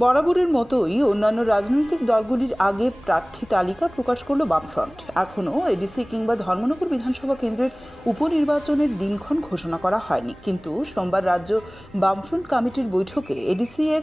বরাবরের মতোই অন্যান্য রাজনৈতিক দলগুলির আগে প্রার্থী তালিকা প্রকাশ করল বামফ্রন্ট। এখনও এডিসি কিংবা ধর্মনগর বিধানসভা কেন্দ্রের উপনির্বাচনের দিনক্ষণ ঘোষণা করা হয়নি, কিন্তু সোমবার রাজ্য বামফ্রন্ট কমিটির বৈঠকে এডিসি এর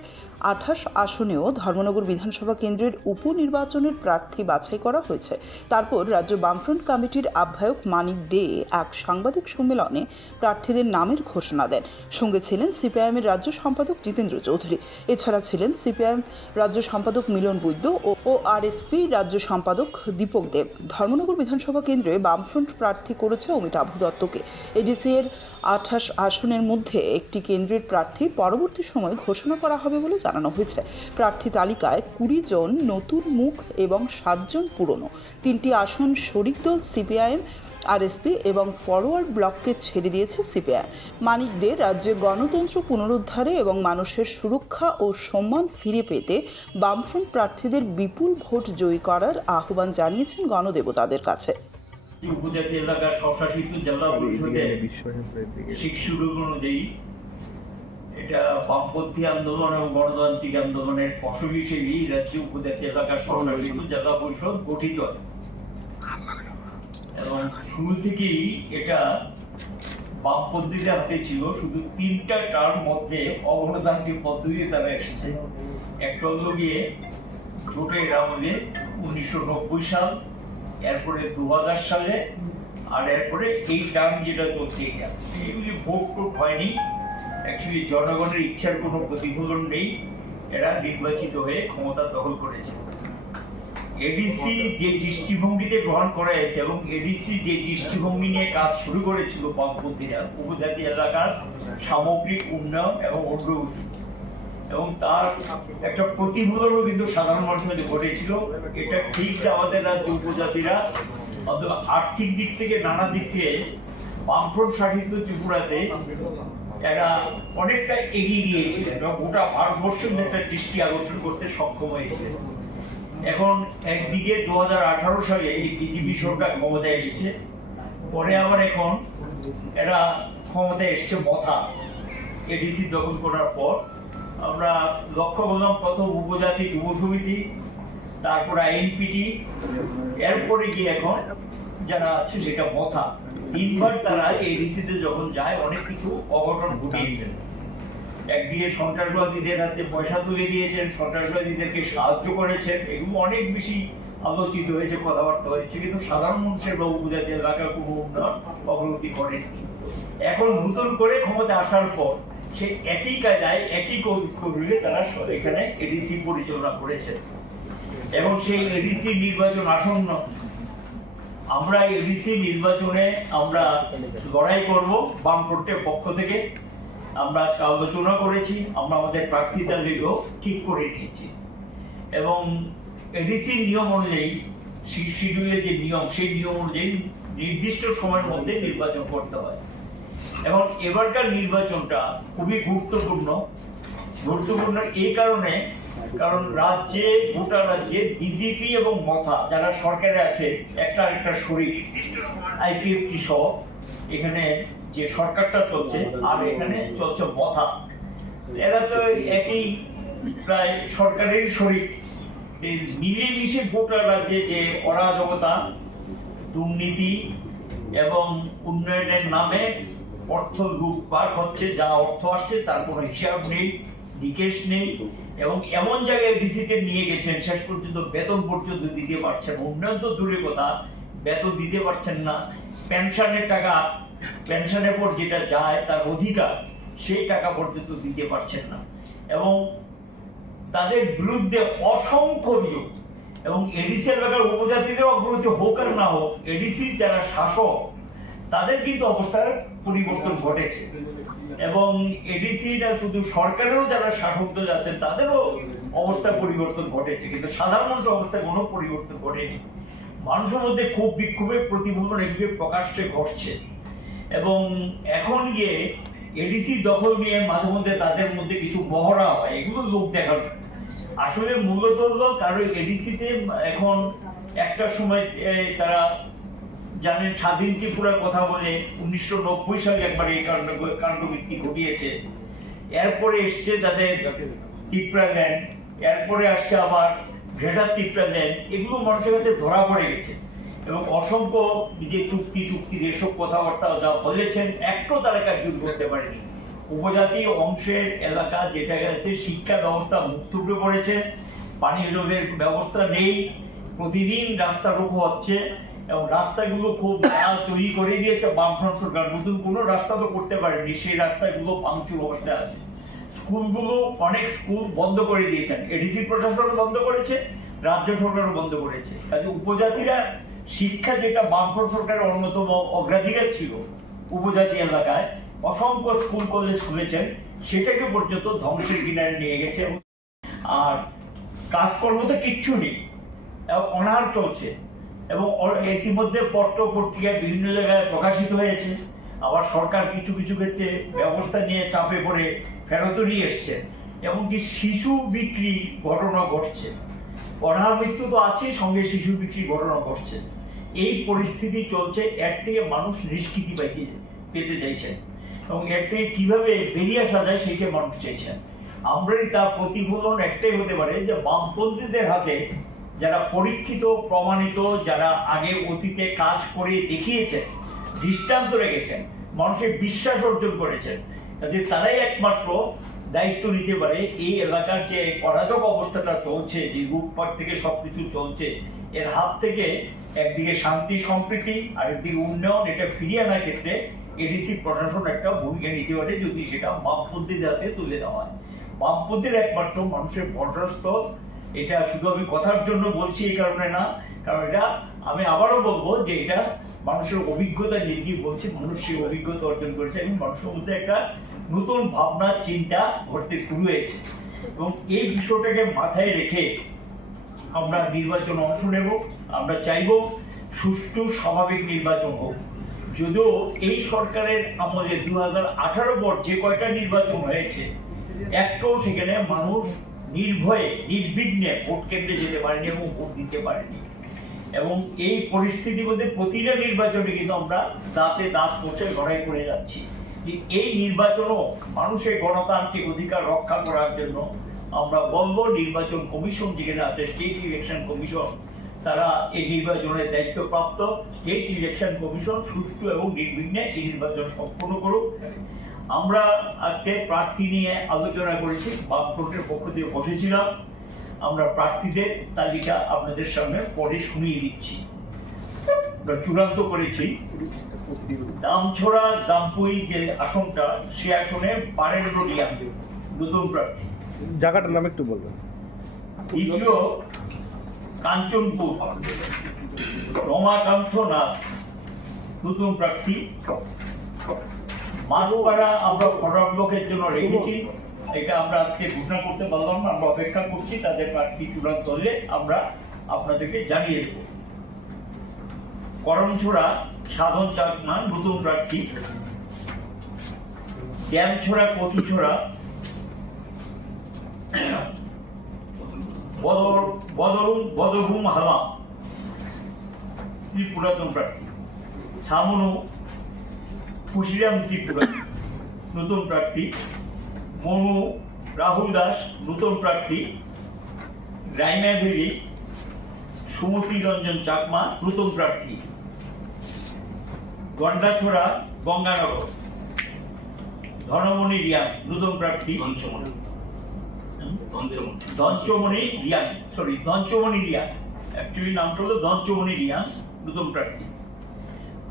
28 আসনেও ধর্মনগর বিধানসভা কেন্দ্রের উপনির্বাচনের প্রার্থী বাছাই করা হয়েছে। তারপর রাজ্য বামফ্রন্ট কমিটির আহ্বায়ক মানিক দে এক সাংবাদিক সম্মেলনে প্রার্থীদের নামের ঘোষণা দেন। সঙ্গে ছিলেন সিপিআইএমের রাজ্য সম্পাদক জিতেন্দ্র চৌধুরী। এছাড়া ছিলেন সিপিআইএম রাজ্য সম্পাদক মিলন বৈদ্য ও আরএসপি রাজ্য সম্পাদক দীপক দেব। ধর্মনগর বিধানসভা কেন্দ্রে বামফ্রন্ট প্রার্থী করেছে অমিতাভ দত্তকে। এডিসি এর 28 আসনের মধ্যে একটি কেন্দ্রের প্রার্থী পরবর্তী সময়ে ঘোষণা করা হবে বলে জানানো হয়েছে। প্রার্থী তালিকায় 20 জন নতুন মুখ এবং 7 জন পুরনো। 3টি আসন শরিক দল সিপিআইএম, আরএসপি এবং ফরওয়ার্ড ব্লককে ছেড়ে দিয়েছে সিপিআই। মানিক দে রাজ্যে গণতন্ত্র পুনরুদ্ধারে এবং মানুষের সুরক্ষা ও সম্মান ফিরে পেতে বামফ্রন্ট প্রার্থীদের বিপুল ভোট জয়ী করার আহ্বান জানিয়েছেন গণদেবতাদের কাছে। উপজাতি এলাকার স্বশাসিত জেলা পরিষদের শিক্ষক অনুযায়ী এটা বামপন্থী আন্দোলন এবং গণতান্ত্রিক আন্দোলনের ফসল হিসেবে রাজ্য উপজাতি এলাকার স্বশাসিত জেলা পরিষদ গঠিত। এবং শুরু থেকেই এটা বামপন্থীদের হাতে ছিল। শুধু 3টা টার্ম মধ্যে অগণতান্ত্রিক পদ্ধতিতে তারা এসেছে। একটা হলো গিয়ে জোটের আমলে 1990 সাল, এরপরে 2000 সালে, আর এরপরে এই টার্ম যেটা চলছে এটা। এইগুলি ভোট টোট হয়নি, অ্যাকচুয়ালি জনগণের ইচ্ছার কোনো প্রতিফলন নেই। এরা নির্বাচিত হয়ে ক্ষমতা দখল করেছে। এডিসি যে দৃষ্টিভঙ্গিতে গ্রহণ করা হয়েছে এবং এডিসি যে দৃষ্টিভঙ্গি নিয়ে কাজ শুরু করেছিল বামপন্থীরা, উপজাতি এলাকার সামগ্রিক উন্নয়ন এবং অগ্রগতি, এবং তার একটা প্রতিফলনও কিন্তু সাধারণ মানুষের মধ্যে ঘটেছিল। এটা ঠিক যে আমাদের রাজ্য উপজাতিরা অথবা আর্থিক দিক থেকে নানা দিক থেকে বামফ্রন্ট শাসিত ত্রিপুরাতে এরা অনেকটা এগিয়ে গিয়েছিলেন এবং গোটা ভারতবর্ষের একটা দৃষ্টি আকর্ষণ করতে সক্ষম হয়েছিলেন। এখন একদিকে 2018 সালে এই বিজেপি সরকার ক্ষমতায় এসেছে, পরে আবার এখন এরা ক্ষমতায় এসছে মথা এডিসি দখল করার পর। আমরা লক্ষ্য করলাম প্রথম উপজাতি যুব সমিতি, তারপর আইএনপিটি, এরপরে গিয়ে এখন যারা আছে সেটা মথা। 3বার তারা এডিসিতে যখন যায় অনেক কিছু অঘটন ঘটিয়েছেন। একদিকে সন্ত্রাসবাদীদের হাতে পয়সা তুলে দিয়েছেন, সন্ত্রাসবাদীদেরকে সাহায্য করেছেন, এগুলো অনেক বেশি আলোচিত হয়েছে, কথাবার্তা হয়েছে, কিন্তু সাধারণ মানুষের বা উপজাতি এলাকার কোনো উন্নয়ন অগ্রগতি করেনি। এখন নতুন করে ক্ষমতা আসার পর সে একই কায়দায় একই কৌশলে তারা এখানে এডিসি পরিচালনা করেছে এবং সেই এডিসি নির্বাচন আসন্ন। আমরা এডিসি নির্বাচনে আমরা লড়াই করব বামফ্রন্টের পক্ষ থেকে। আমরা আজকে আলোচনা করেছি, আমরা আমাদের প্রার্থী তালিকাও ঠিক করে নিয়েছি এবং এডিসি নিয়ম অনুযায়ী শিডিউলের যে নিয়ম, সেই নিয়ম অনুযায়ী নির্দিষ্ট সময়ের মধ্যে নির্বাচন করতে হয়। এবং এবারকার নির্বাচনটা খুবই গুরুত্বপূর্ণ এই কারণে, কারণ রাজ্যে, গোটা রাজ্যে বিজেপি এবং মথা যারা সরকারে আছে একটা আরেকটা শরিক, আইপিএফটি সহ এখানে যে সরকারটা চলছে আর এখানে চলছে মথা, এরা তো একই প্রায় সরকারের শরিক। মিলেমিশে গোটা রাজ্যে যে অরাজকতা, দুর্নীতি এবং উন্নয়নের নামে অর্থ লুটপাট হচ্ছে, যা অর্থ আসছে তার কোনো হিসাব নেই, নিকেশ নেই, এবং এমন জায়গায় ডিসিতে নিয়ে গেছেন শেষ পর্যন্ত বেতন পর্যন্ত দিতে পারছেন। উন্নয়ন তো দূরের কথা, বেতন দিতে পারছেন না। পেনশনের টাকা, পেনশনের পর যেটা যায় তার অধিকার, সেই টাকা পর্যন্ত দিতে পারছেন না। এবং তাদের বিরুদ্ধে অসংখ্য নিয়োগ, এবং এডিসি এলাকার উপজাতিদের অগ্রগতি হোক আর না হোক, এডিসি যারা শাসক তাদের কিন্তু অবস্থার পরিবর্তন ঘটেছে। এবং এডিসিরা শুধু সরকারেরও যারা শাসক দল আছেন তাদেরও অবস্থা পরিবর্তন ঘটেছে, কিন্তু সাধারণ মানুষের অবস্থায় কোনো পরিবর্তন ঘটেনি। মানুষের মধ্যে খুব বিক্ষোভের প্রতিফলন এগুলি প্রকাশ্যে ঘটছে। এবং এখন গিয়ে এডিসি দখল নিয়ে মাঝে মধ্যে তাদের মধ্যে কিছু মহড়া হয়, এগুলো লোক দেখানো। আসলে মূলত হলো কারণ এডিসিতে এখন একটা সময় তারা জানেন স্বাধীন ত্রিপুরার কথা বলে 1990 সালে একবার এই কাণ্ডবৃত্তি ঘটিয়েছে। এরপরে এসছে তাদের ত্রিপুরা ল্যান্ড, এরপরে আসছে আবার গ্রেটার তিপ্রা ল্যান্ড, এগুলো মানুষের কাছে ধরা পড়ে গেছে এবং অসংখ্য যে চুক্তির এসব কথাবার্তা যা বলেছেন একটু তারা কার্যকর করতে পারেনি। উপজাতি অংশের এলাকা যেটা গেছে, শিক্ষা ব্যবস্থা মুক্ত হয়ে পড়েছে, পানীয় জলের ব্যবস্থা নেই, প্রতিদিন রাস্তা রোকো হচ্ছে এবং রাস্তাগুলো খুব তৈরি করে দিয়েছে বামফ্রন্ট সরকার, নতুন কোনো রাস্তা তো করতে পারেনি, সেই রাস্তাগুলো ভাঙচুর অবস্থায় আছে। স্কুলগুলো, অনেক স্কুল বন্ধ করে দিয়েছেন, এডিসি প্রশাসন বন্ধ করেছে, রাজ্য সরকারও বন্ধ করেছে। কাজে উপজাতিরা শিক্ষা, যেটা বামফ্রন্ট সরকারের অন্যতম অগ্রাধিকার ছিল উপজাতি এলাকায়, অসংখ্য স্কুল কলেজ খুলেছেন, সেটাকে পর্যন্ত ধ্বংসের কিনারে নিয়ে গেছে। আর কাজকর্ম তো কিচ্ছু নেই, অনাহার চলছে এবং ইতিমধ্যে পত্র পত্রিকা বিভিন্ন জায়গায় প্রকাশিত হয়েছে। আবার সরকার কিছু কিছু ক্ষেত্রে ব্যবস্থা নিয়ে চাপে পড়ে ফেরতও নিয়ে এসছে, এমনকি শিশু বিক্রি ঘটনা ঘটছে। অনাহার মৃত্যু তো আছেই, সঙ্গে শিশু বিক্রি ঘটনা ঘটছে। এই পরিস্থিতি চলছে, এর থেকে মানুষ নিষ্কৃতি পেতে চাইছেন এবং এর থেকে কিভাবে বেরিয়ে আসা যায় সেইটা মানুষ চাইছেন। আমরাই তার প্রতিফলন একটাই হতে পারে যে বামপন্থীদের হাতে যারা পরীক্ষিত, প্রমাণিত, যারা আগে অতীতে কাজ করে দেখিয়েছেন, দৃষ্টান্ত রেখেছেন, মানুষের বিশ্বাস অর্জন করেছেন, যে তারাই একমাত্র দায়িত্ব নিতে পারে এই এলাকার যে অরাজক অবস্থাটা চলছে, যে লুটপাট থেকে সবকিছু চলছে, এর হাত থেকে একদিকে শান্তি সম্প্রীতি আর একদিকে উন্নয়ন, এটা ফিরিয়ে আনার ক্ষেত্রে এডিসি প্রশাসন একটা ভূমিকা নিতে পারে, যদি সেটা বামপন্থীদের হাতে তুলে দেওয়া হয়। বামপন্থীর একমাত্র মানুষের ভরসাস্থ। এটা শুধু আমি কথার জন্য বলছি এই কারণে না, কারণ এটা আমি আবারও বলবো যে এটা মানুষের অভিজ্ঞতা নিয়ে বলছি, মানুষ সেই অভিজ্ঞতা অর্জন করেছে এবং মানুষের মধ্যে একটা নতুন ভাবনা চিন্তা ঘটতে শুরু হয়েছে। এবং এই বিষয়টাকে মাথায় রেখে আমরা নির্বাচন অংশ নেব। আমরা চাইব সুষ্ঠু স্বাভাবিক নির্বাচন হোক। যদিও এই সরকারের আমলে 2018 পর যে কয়টা নির্বাচন হয়েছে, একটাও সেখানে মানুষ নির্ভয়ে নির্বিঘ্নে ভোট কেন্দ্রে যেতে পারেনি এবং ভোট দিতে পারেনি। এবং এই পরিস্থিতির মধ্যে প্রতিটা নির্বাচনে কিন্তু আমরা দাঁতে দাঁত কষে লড়াই করে যাচ্ছি যে এই নির্বাচনও মানুষের গণতান্ত্রিক অধিকার রক্ষা করার জন্য আমরা বলবো নির্বাচন কমিশন যেখানে আছে, স্টেট ইলেকশন কমিশন, তারা এই নির্বাচনের দায়িত্বপ্রাপ্ত। স্টেট ইলেকশন কমিশন সুষ্ঠু এবং নির্বিঘ্নে এই নির্বাচন সম্পন্ন করুক। আমরা আজকে প্রার্থী নিয়ে আলোচনা করেছি, বামফ্রন্টের পক্ষ থেকে বসেছিলাম। আমরা প্রার্থীদের তালিকা আপনাদের সামনে পরে শুনিয়ে দিচ্ছি। আমরা চূড়ান্ত করেছি দামছড়া জামপুই যে আসনটা, সে আসনে বারেন্দ্র রিয়াং নতুন প্রার্থী। জায়গাটার নাম একটু বলবেন। দ্বিতীয় কাঞ্চনপুর রমাকান্ত নাথ নতুন প্রার্থী। মাছপাড়া আমরা ফরওয়ার্ড ব্লকের জন্য রেখেছি, এটা আমরা আজকে ঘোষণা করতে পারলাম না, আমরা অপেক্ষা করছি তাদের প্রার্থী চূড়ান্ত হলে আমরা আপনাদেরকে জানিয়ে দেব। করমছড়া সাধন চাকমা নতুন প্রার্থী। ড্যামছড়া কচুছড়া বদরুম হামা পুরাতন প্রার্থী। সামনু খুশিরাম ত্রিপুরা নতুন প্রার্থী। মনু রাহুল দাস নতুন প্রার্থী। রাইমাভেরি সুমতি রঞ্জন চাকমা নতুন প্রার্থী। গন্ডাছড়া গঙ্গানগর ধনমণি রিয়াং নতুন প্রার্থী। ধনচমণি রিয়াং অ্যাকচুয়ালি নামটা হলো ধনচমণি রিয়াং নতুন প্রার্থী।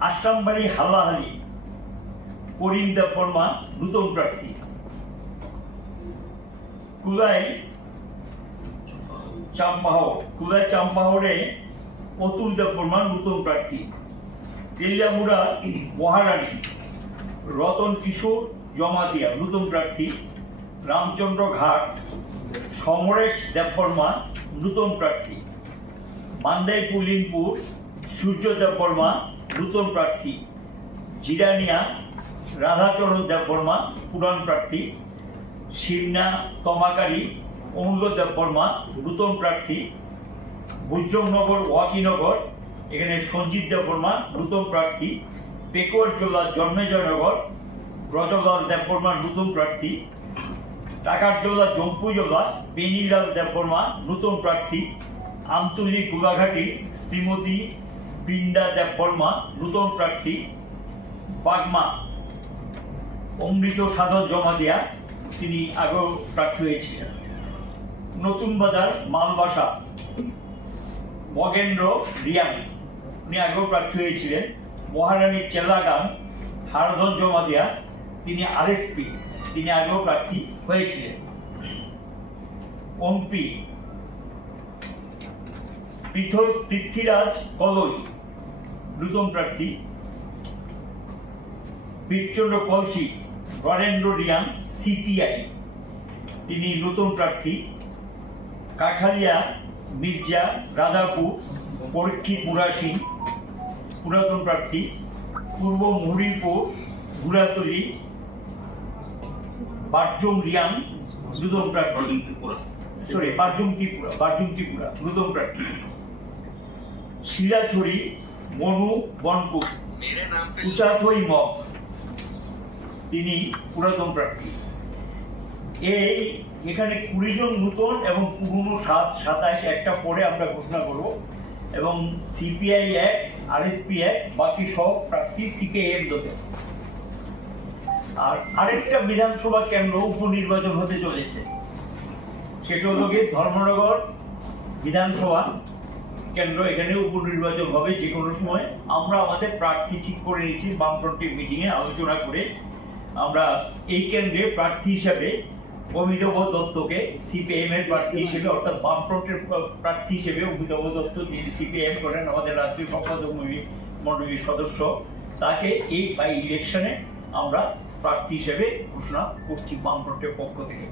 আশ্রামবাড়ি হাল্লাহালি করিম দেব বর্মা নতুন প্রার্থী। কুলাই চাম্পাহরে অতুল দেব বর্মা নতুন প্রার্থী। তেলিয়ামুড়া মহারানী রতন কিশোর জমাতিয়া নতুন প্রার্থী। রামচন্দ্র ঘাট সমরেশ দেববর্মা নতুন প্রার্থী। মান্দাইপুর লিনপুর সূর্য দেববর্মা নতুন প্রার্থী। জিরানিয়া রাধাচরণ দেববর্মা পুরান প্রার্থী। শিবনা তমাকারী অমূল্য দেববর্মা নতুন প্রার্থী। বুজ্জমনগর ওয়াকিনগর এখানে সঞ্জিত দেববর্মা নতুন প্রার্থী। পেকুয়ার জেলা জন্মেজয়নগর ব্রজলাল দেববর্মা নতুন প্রার্থী। টাকারজলা জম্পুজলা বেনিলাল দেববর্মা নতুন প্রার্থী। আমতলী গোলাঘাটি শ্রীমতী বৃন্দা দেববর্মা নতুন প্রার্থী। বাগমা অমৃত সাধন জমাতিয়া, তিনি আগেও প্রার্থী হয়েছিলেন। নতুন বাজার মালবাসা মগেন্দ্র রিয়াং, উনি আগেও প্রার্থী হয়েছিলেন। মহারানী চেলাগান হারধন জমাতিয়া, তিনি আরএসপি, তিনি আগেও প্রার্থী হয়েছিলেন। ওমপি পৃথ্বীরাজ কলই নতুন প্রার্থী। বীরচন্দ্র কলসি নরেন্দ্র রিয়াং সিপিআই, তিনি নতুন প্রার্থী। কাঠালিয়া মির্জা রাজাপুর পরীক্ষিত মুরাসিং পুরাতন প্রার্থী। পূর্ব মুহুরীপুর ঘুরাতলি বারজুম রিয়াং নতুন প্রার্থী। বারজুম ত্রিপুরা নতুন প্রার্থী। শিলাছড়ি মনু বনকুট উচাথই মগ, তিনি পুরাতন প্রার্থী। এখানে 20 জন নতুন এবং পুরনো 27 একটা পরে আমরা ঘোষণা করব, এবং সিপিআই এক, আরএসপি এক, বাকি সব প্রার্থী সিপিআইএম দলে। আর আরেকটা বিধানসভা কেন্দ্র উপনির্বাচন হতে চলেছে, সেটা হলো গিয়ে ধর্মনগর বিধানসভা কেন্দ্র। এখানে উপনির্বাচন হবে যে কোনো সময়। আমরা আমাদের প্রার্থী ঠিক করে নিয়েছি বামফ্রন্টের মিটিংয়ে আলোচনা করে। আমরা এই কেন্দ্রে প্রার্থী হিসাবে অমিতাভ দত্তকে সিপিআইএম এর প্রার্থী হিসেবে, অর্থাৎ বামফ্রন্টের প্রার্থী হিসেবে অমিতাভ দত্ত, যিনি সিপিআইএম করেন, আমাদের রাজ্য সম্পাদক মন্ডলীর সদস্য, তাকে এই বাই ইলেকশনে আমরা প্রার্থী হিসেবে ঘোষণা করছি বামফ্রন্টের পক্ষ থেকে।